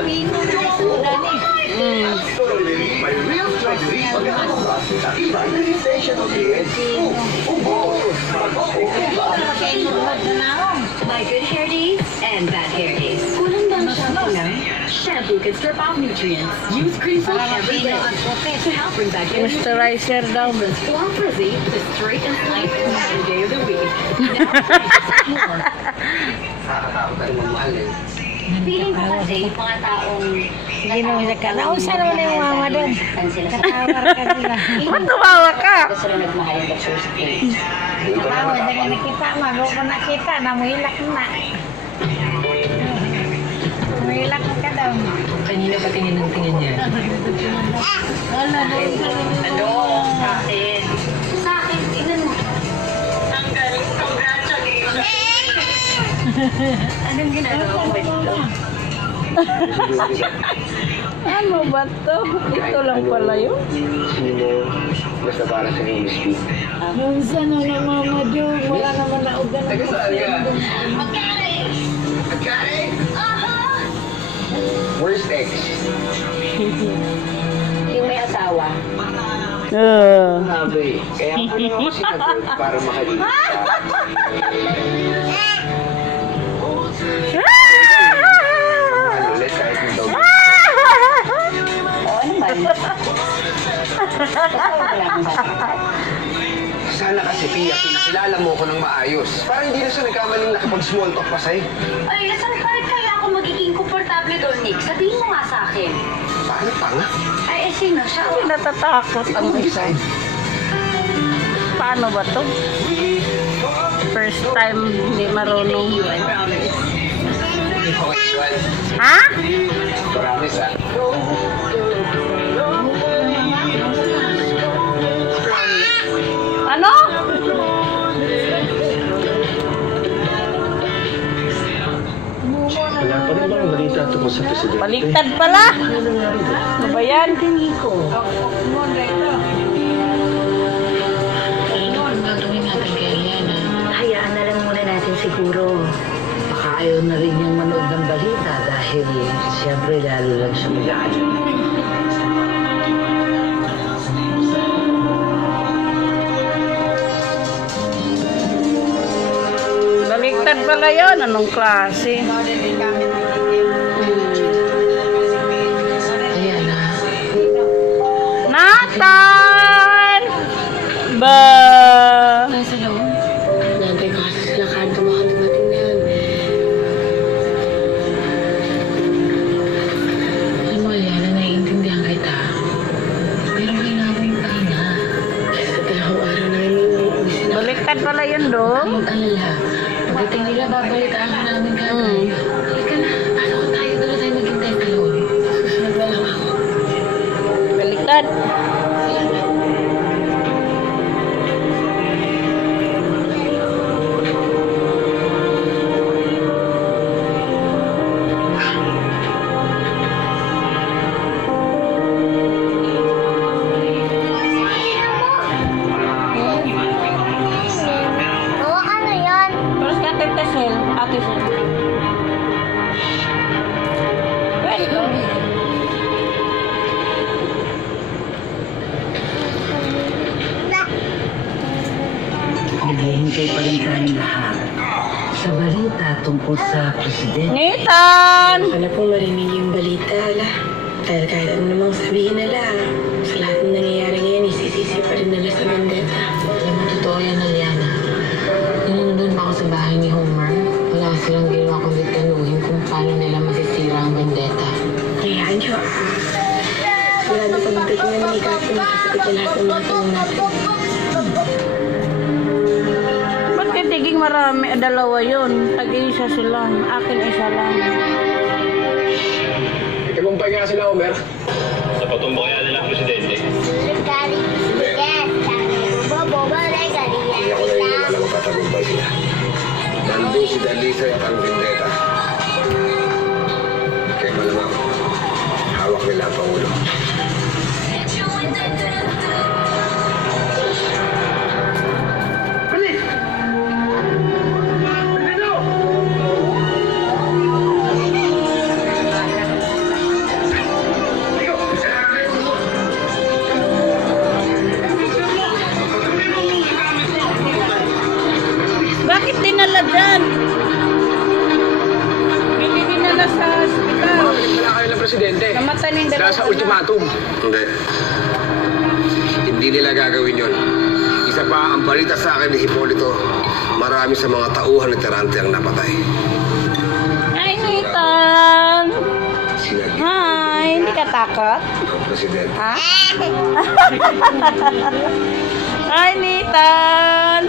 My good hair days and bad hair days. Kulang bang shampoo na? Shampoo can strip out nutrients. Use Greenfoot every day to help bring back your moisturizer daw. Or frizzy to straight and slight every day of the week. Now, feeling ko kasi mga taong hindi naman siya ka. Nausa naman na yung mama doon. Katawar ka sila. Ba't tumawa ka? sila nagmahal yung first place. Katawa, dali nakita. Mago ko nakita. Namuhilak na. Namuhilak ka daw. Kanina pa tingin ng tingin niya. Wala doon. Ano? Sa akin. Sa akin, tingnan mo. Ang galing. Congratulations. Anong ginagawa mo ito? Ano ba ito? Ito lang pala yun. Sino basta para sa inyo speak? Yung sana na mama Jo, wala naman na ugan. Taga-saan ka? Magkain! Pagkain! Aha! Worst ex? Yung may asawa. Sabi, kaya ako lang ako sinagot para makalimutan. Ano ulit kahit ng dog? Oo naman. Sana kasi, Pia, pinakilala mo ko ng maayos. Para hindi na siya nagkamaling nakapag-small talk pa sa'yo. Ay, saan kahit kaya ako magiging komportable doon, Nick? Sabihin mo nga sa akin. Bakit pa nga? Ay, sino siya? Ay, natatakot Ikaw ang isa. mag-decide. Paano ba to? First time hindi marunong. Okay, Juan. Ha? Promise, ah. Ano? Wala pa rin bang balita tungkol sa presidente? Baliktad pala. Ano ba yan? Nico. Ano ang gagawin natin kay Eliana? Hayaan na lang muna natin siguro. Baka ayaw na rin niyang manood ng balita dahil siyempre lalo lang siya mag-aalam. Baliktad pala yun. Anong klase? Eliana, Nathan! Ba! nasa loob? Nantay ka kasi sila kanto makalimating na yan. Alam mo, Eliana, naiintindihan kita. Pero kailangan yung pahinga. Sa dalawang araw na rin yung uuwi sila. Baliktad pala yun, dong. Mag-alala. Pagdating nila, babalitaan ka namin kagad. Halika na, pasok tayo. Doon tayo maghintay sa loob. Susunod na lang ako. Baliktad. Terus kata Tesel, ate Sel. Pwede. Naghihintay pa rin tayong lahat. Sa balita tungkol sa presidente. Nathan! Wala po marinig yung balita, ala. Dahil kahit ano namang sabihin nila, sa lahat ng nangyayari ngayon, isisisi pa rin nila sa vendetta. Alam mo, totoo yan, Eliana. Nandun pa ako sa bahay ni Homer. Wala silang ginawa kundi tanuhin kung paano nila masisira ang vendetta. Hayaan nyo. Sigurado pagdating na ng ikapon, masasagot na lahat ng mga tanong natin. Ba't titiging marami? Dalawa yun. Tag-isa sila. Akin isa lang. Ikagumpay nga sila, Homer. Sa patumbo kaya nila ang presidente. Hindi ako naniniwala magkatagumpay sila. Nandun si Dalisa at ang vendetta. Kaya malamang, hawak nila ang Pangulo. Dahil sa ultimatum. Hindi. Hindi nila gagawin yon. Isa pa, ang balita sa akin ni Hipolito, marami sa mga tauhan ni Terante ang napatay. Hi, Nathan! Sinabi Hi! Hindi ka takot? ng presidente. Ha? Hi, Nathan!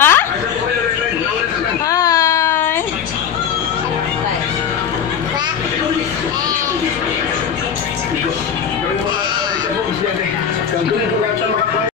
Ha?